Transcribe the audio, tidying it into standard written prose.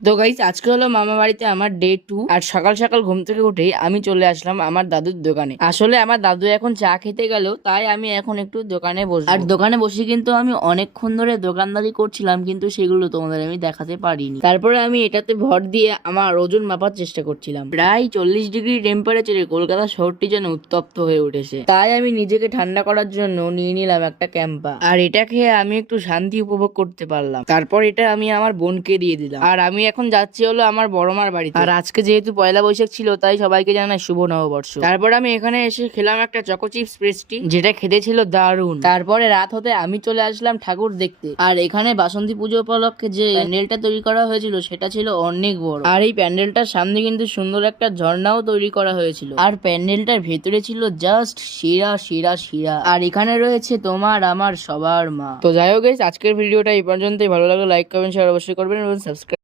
তো গাইস আজকে হলো মামা বাড়িতে আমার ডে 2 আর সকাল সকাল ঘুম থেকে উঠেই আমি চলে আসলাম আমার দাদুর দোকানে। আসলে আমার দাদু এখন চা খেতে গেল, তাই আমি এখন একটু দোকানে বসবো। আর দোকানে বসে কিন্তু আমি অনেকক্ষণ ধরে দোকানদারি করছিলাম, কিন্তু সেগুলো তোমাদের আমি দেখাতে পারিনি। তারপরে আমি এটাতে ভর দিয়ে আমার ওজন মাপার চেষ্টা করছিলাম। প্রায় 40 ডিগ্রি টেম্পারেচারে কলকাতা শহরটি যেন উত্তপ্ত হয়ে উঠেছে। তাই আমি নিজেকে ঠান্ডা করার জন্য নিয়ে নিলাম একটা ক্যাম্পা, আর এটা খেয়ে আমি একটু শান্তি উপভোগ করতে পারলাম। তারপর এটা আমি আমার বোনকে দিয়ে দিলাম। আর আমি এখন যাচ্ছি হলো আমার বড়মার বাড়িতে। আর আজকে যেহেতু পয়লা বৈশাখ ছিল, তাই সবাইকে জানাই শুভ নববর্ষ। তারপর আমি এখানে এসে খেলাম একটা চকো চিপস পেস্ট্রি, যেটা খেতে ছিল দারুণ। তারপরে রাত হতে আমি চলে আসলাম ঠাকুর দেখতে। আর এখানে বাসন্তী পুজো উপলক্ষে যে প্যান্ডেলটা তৈরি করা হয়েছিল সেটা ছিল অনেক বড়। আর এই প্যান্ডেলটার সামনে কিন্তু সুন্দর একটা ঝর্ণাও তৈরি করা হয়েছিল। আর প্যান্ডেলটার ভেতরে ছিল জাস্ট শিরা শিরা শিরা। আর এখানে রয়েছে তোমার আমার সবার মা। তো যাই হোক গাইস, আজকের ভিডিওটা এই পর্যন্তই। ভালো লাগলে লাইক কমেন্ট শেয়ার অবশ্যই করবেন এবং সাবস্ক্রাইব